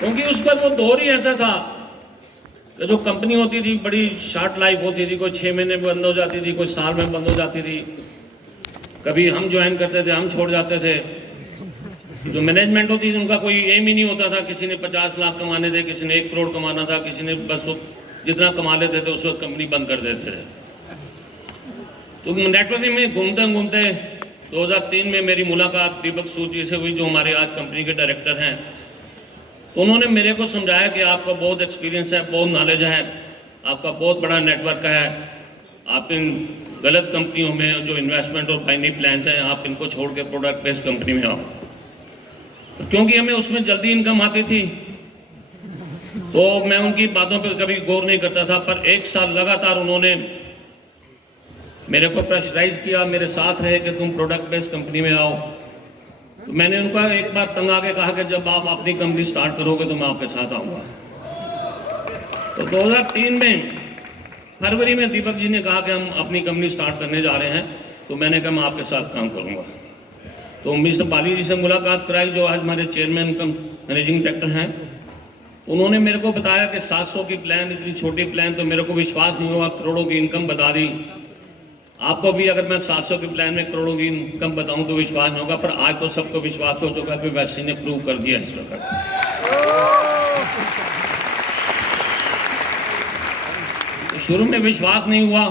क्योंकि उसका वो दौर ही ऐसा था कि जो कंपनी होती थी बड़ी शॉर्ट लाइफ होती थी, कोई 6 महीने में बंद हो जाती थी, कोई साल में बंद हो जाती थी। कभी हम ज्वाइन करते थे, हम छोड़ जाते थे। जो मैनेजमेंट होती थी उनका कोई एम ही नहीं होता था। किसी ने 50 लाख कमाने थे, किसी ने 1 करोड़ कमाना था, किसी ने बस जितना कमा लेते थे उस वक्त कंपनी बंद कर देते थे। तो नेटवर्किंग में घूमते घूमते 2003 में मेरी मुलाकात दीपक सूद जी से हुई, जो हमारे आज कंपनी के डायरेक्टर हैं। तो उन्होंने मेरे को समझाया कि आपका बहुत एक्सपीरियंस है, बहुत नॉलेज है, आपका बहुत बड़ा नेटवर्क है, आप इन गलत कंपनियों में जो इन्वेस्टमेंट और बाइंडिंग प्लान हैं आप इनको छोड़ के प्रोडक्ट बेस्ड कंपनी में आओ। क्योंकि हमें उसमें जल्दी इनकम आती थी तो मैं उनकी बातों पर कभी गौर नहीं करता था। पर 1 साल लगातार उन्होंने मेरे को प्रेशराइज किया, मेरे साथ रहे कि तुम प्रोडक्ट बेस्ड कंपनी में आओ। तो मैंने उनका एक बार तंग आके कहा कि जब आप अपनी कंपनी स्टार्ट करोगे तो मैं आपके साथ आऊँगा। तो 2003 में फरवरी में दीपक जी ने कहा कि हम अपनी कंपनी स्टार्ट करने जा रहे हैं। तो मैंने कहा मैं आपके साथ काम करूँगा। तो मिस्टर बाली जी से मुलाकात कराई, जो आज हमारे चेयरमैन कम मैनेजिंग डायरेक्टर हैं। उन्होंने मेरे को बताया कि 700 की प्लान, इतनी छोटी प्लान, तो मेरे को विश्वास नहीं हुआ। करोड़ों की इनकम बता दी। आपको भी अगर मैं 700 के प्लान में करोड़ों की इनकम बताऊं तो विश्वास नहीं होगा, पर आज तो सबको विश्वास हो चुका है कि वैसी ने प्रूव कर दिया इस वक्त। तो शुरू में विश्वास नहीं हुआ,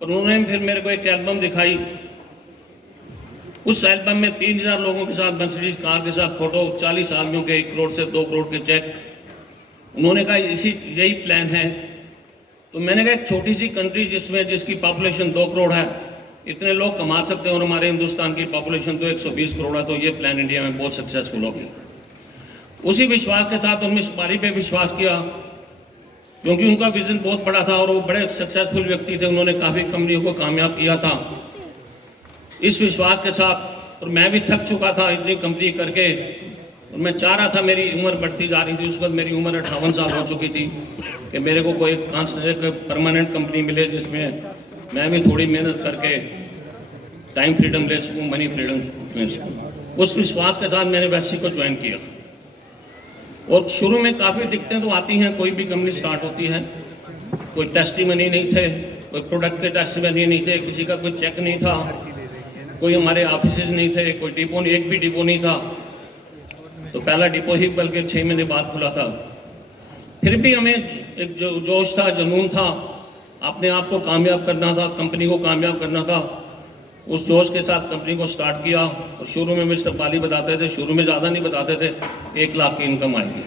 पर उन्होंने फिर मेरे को एक एल्बम दिखाई। उस एल्बम में 3000 लोगों के साथ मर्सिडीज कार के साथ फोटो, 40 आदमियों के 1 करोड़ से 2 करोड़ के चेक। उन्होंने कहा यही प्लान है। तो मैंने कहा एक छोटी सी कंट्री जिसकी पॉपुलेशन 2 करोड़ है, इतने लोग कमा सकते हैं, और हमारे हिंदुस्तान की पॉपुलेशन तो 120 करोड़ है, तो ये प्लान इंडिया में बहुत सक्सेसफुल होगी। उसी विश्वास के साथ उन्होंने इस बारी पे विश्वास किया, क्योंकि उनका विजन बहुत बड़ा था और वो बड़े सक्सेसफुल व्यक्ति थे। उन्होंने काफ़ी कंपनियों को कामयाब किया था इस विश्वास के साथ। और मैं भी थक चुका था इतनी कंपनी करके, और मैं चाह रहा था, मेरी उम्र बढ़ती जा रही थी। उस वक्त मेरी उम्र 58 साल हो चुकी थी कि मेरे को कोई परमानेंट कंपनी मिले जिसमें मैं भी थोड़ी मेहनत करके टाइम फ्रीडम ले सकूँ, मनी फ्रीडम ले सकूँ। उस विश्वास के साथ मैंने वैसी को ज्वाइन किया। और शुरू में काफ़ी दिक्कतें तो आती हैं, कोई भी कंपनी स्टार्ट होती है। कोई टेस्टिमनी नहीं थे, कोई प्रोडक्ट के टेस्टिमनी नहीं थे, किसी का कोई चेक नहीं था, कोई हमारे ऑफिस नहीं थे, कोई डिपो, एक भी डिपो नहीं था। तो पहला डिपो ही बल्कि 6 महीने बाद खुला था। फिर भी हमें एक जो जोश था, जुनून था, अपने आप को कामयाब करना था, कंपनी को कामयाब करना था। उस जोश के साथ कंपनी को स्टार्ट किया। और शुरू में मिस्टर बाली बताते थे, शुरू में ज़्यादा नहीं बताते थे, 1 लाख की इनकम आएगी।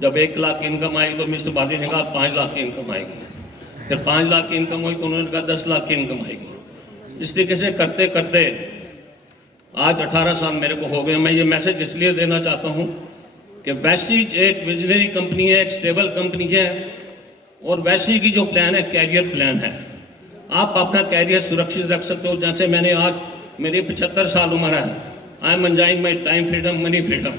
जब 1 लाख की इनकम आई तो मिस्टर बाली ने कहा 5 लाख की इनकम आएगी। फिर 5 लाख की इनकम हुई तो उन्होंने कहा 10 लाख की इनकम आएगी। इस तरीके से करते करते आज 18 साल मेरे को हो गए। मैं ये मैसेज इसलिए देना चाहता हूँ कि वैसी एक विजनरी कंपनी है, एक स्टेबल कंपनी है, और वैसी की जो प्लान है कैरियर प्लान है। आप अपना कैरियर सुरक्षित रख सकते हो। जैसे मैंने आज, मेरी 75 साल उम्र है, I am enjoying my time freedom, money freedom.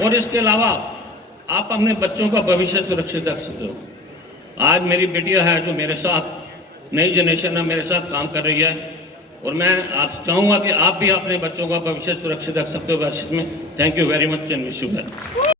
और इसके अलावा आप अपने बच्चों का भविष्य सुरक्षित रख सकते हो। आज मेरी बेटियां है जो मेरे साथ, नई जनरेशन है, मेरे साथ काम कर रही है, और मैं आप चाहूँगा कि आप भी अपने बच्चों का भविष्य सुरक्षित रख सकते हो भविष्य में। Thank you very much and wish you well.